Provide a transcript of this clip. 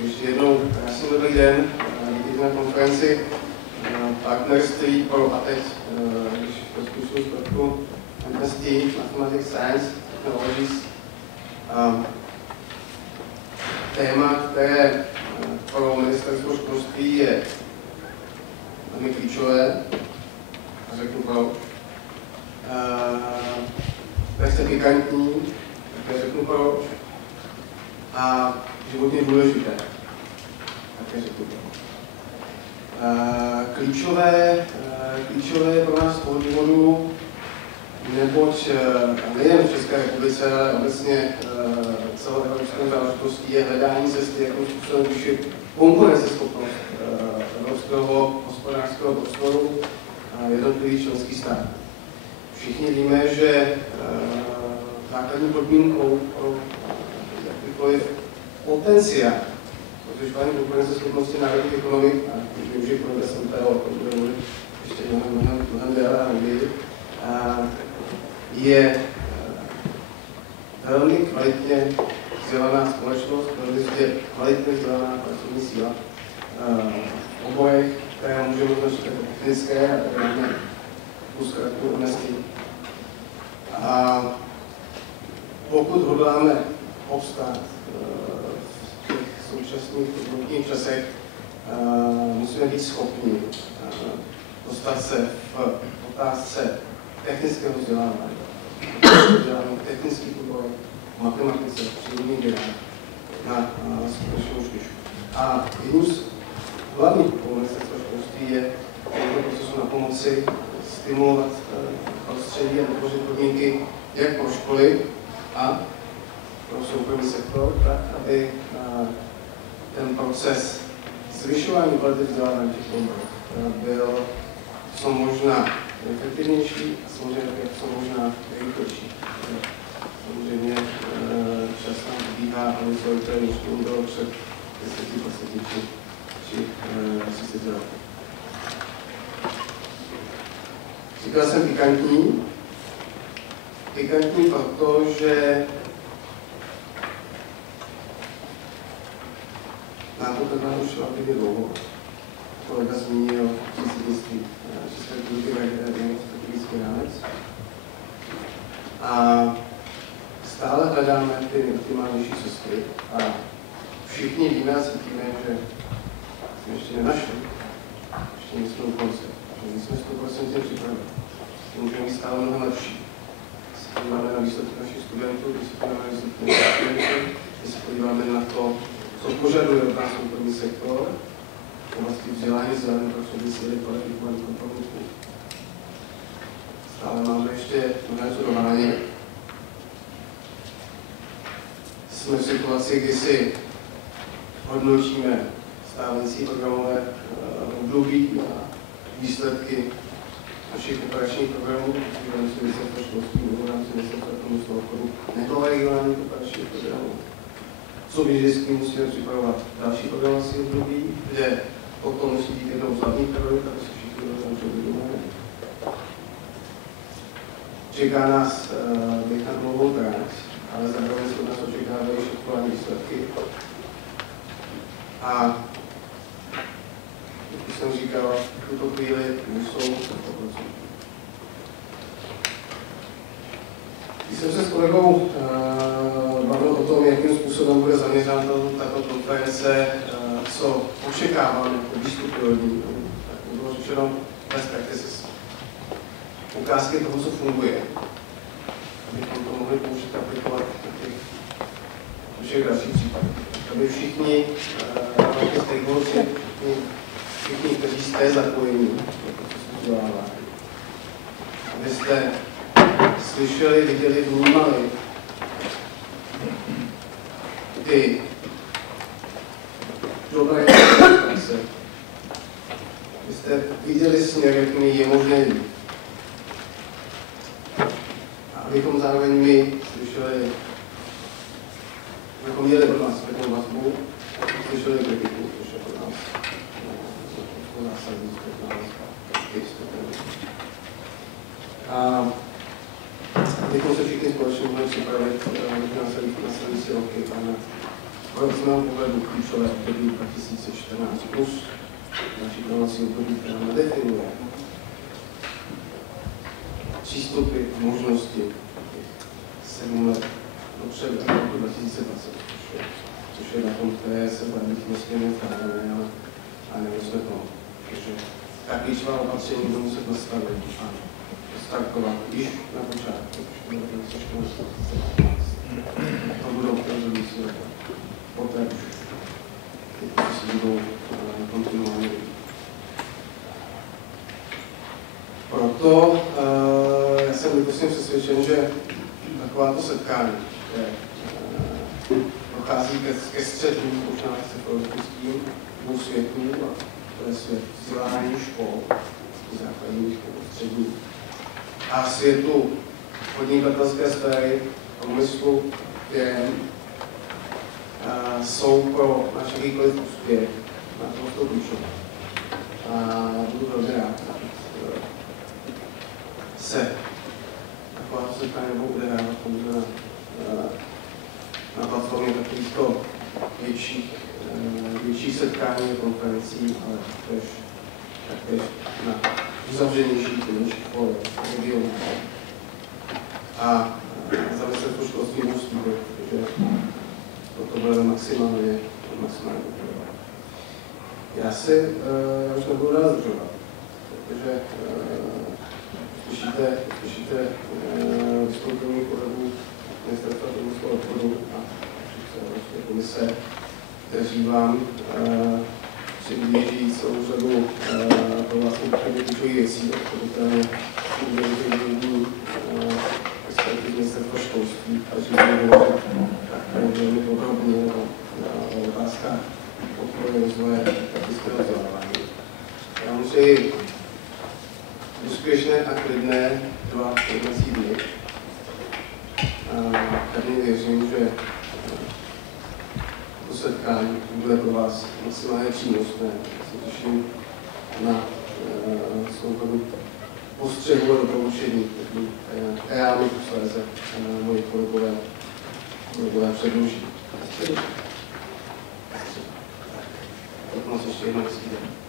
Ještě jednou krásný dobrý den. Vítejte na konferenci Partnerství pro, a teď, když rozpůjdu zprávku MST, Mathematics, Science, Technologies. Téma, které pro ministerstvo školství je velmi klíčové, a řeknu proč. Velice pikantní, také řeknu proč. A životně důležité, také řeknu proč. Klíčové pro nás z toho důvodu, neboť nejen v České republice, ale obecně celoevropskou záležitostí je hledání cesty, jakým způsobem zvýšit konkurenceschopnost evropského hospodářského prostoru jednotlivých členských států. Všichni víme, že základní podmínkou pro jakýkoliv potenciál zvyšování konkurenceschopnosti národních ekonomik, a když využiju kolega Santého, o tom bude mluvit ještě mnohem déle a hlouběji, je velmi kvalitně vzdělaná společnost, velmi kvalitně vzdělaná pracovní síla v oborech, které můžeme označit jako technické, a které máme tu zkratku MST. A pokud hodláme obstát v těch současných životních časech, musíme být schopni dostat se v otázce technického vzdělávání, technických oborů, matematice, přírodních vědách na skutečnou špičku. A jedním z hlavních úkolů ministerstva školství je tento procesu na pomoci stimulovat prostředí a vytvořit podmínky jak pro školy a pro soukromý sektor, tak aby ten proces zvyšování kvality vzdělávání těch oborů byl co možná efektivnější a samozřejmě také co možná rychlejší. Samozřejmě čas nám ubíhá a něco, které možná bylo před 10, 20 či 30 let. Říkal jsem pikantní. Pikantní proto, že nám to trvá už relativně dlouho. Kolega zmínil předsednictví České republiky v strategický rámec. A stále hledáme ty optimálnější cesty a všichni víme a cítíme, že jsme ještě nenašli. Ještě nejsme u konce. Že jsme 100% připraveni. Můžeme být stále mnohem lepší. Když se podíváme na výsledky našich studentů, když se podíváme na výsledky našich studentů, když se podíváme na to, co požaduje od nás soukromý sektor, oblasti vzdělání, pracovní síly, kvalifikovaných pracovníků. Stále máme ještě mnohé co dohánět. Jsme v situaci, kdy si hodnotíme stávající programové období a výsledky našich operačních programů, v rámci ministerstva školství nebo v rámci ministerstva průmyslu a obchodu, nebo regionálních operačních programů. Co vždycky musíme připravovat další programovací období, kde potom musí být jednou z hlavních priorit, aby se všichni dobře uvědomili. Čeká nás běh na dlouhou trať, ale zároveň se od nás očekávají aktuální výsledky. A jak jsem říkal, v tuto chvíli nejsou 100%. Když jsem se s kolegou bavil o tom, jakým způsobem bude zaměřena tato konference, co očekáváme jako výstupy od ní, tak bylo řečeno best practices. Ukázky toho, co funguje. Abychom to mohli použít aplikovat na těch všech dalších případech. Aby všichni stakeholders, všichni, kteří jste zapojení do procesu vzdělávání, abyste slyšeli, viděli, vnímali ty dobré praxe. Abyste viděli směr, jaký je možné jít. A abychom zároveň my slyšeli, abychom měli od nás zpětnou vazbu, slyšeli kritiku, což je od nás zásadní zpětná vazba. A abychom se všichni společně mohli připravit na následující roky a na z mého pohledu klíčové období 2014 plus další plánovací období, která nedefinuje přístupy a možnosti 7 let dopředu do roku 2020, což je datum, které se hledí nesmírně vkládané, ale nemusíme to, protože ta klíčová opatření budou muset nastavit a startovat již na počátku, to budou rozhodující leta. Poté už ty procesy budou kontinuálně. Proto já jsem bytostně přesvědčen, že takováto setkání, které dochází ke střetu možná celoevropským dvou světů, a to je svět vzdělání škol, základních škol, středních, a světu podnikatelské sféry, průmyslu, firem, jsou pro náš jakýkoliv úspěch naprosto klíčové. A budu velmi rád, se taková setkání nebudou odehrávat pouze na platformě takovýchto větších setkání a konferencí, ale taktéž na uzavřenějších klinických fórech regionů. A zamyslet to školství ústí, protože toto bude maximálně já už nebudu dál zdržovat, protože slyšíte vystoupení kolegů Ministerstva průmyslu a obchodu a Evropské komise, kteří vám přiblíží celou řadu to vlastně klíčových věcí, které jsou experti Ministerstva školství, kteří budou hovořit velmi podrobně o otázkách podpory rozvoje praktického vzdělávání. Já mu přeji úspěšné a klidné 2 jednací dny. Pevně věřím, že to setkání bude pro vás maximálně přínosné. Se těším na souhrn postřehu a doporučení, která mi posléze moji kolegové předloží. Tak moc ještě jednou hezký den.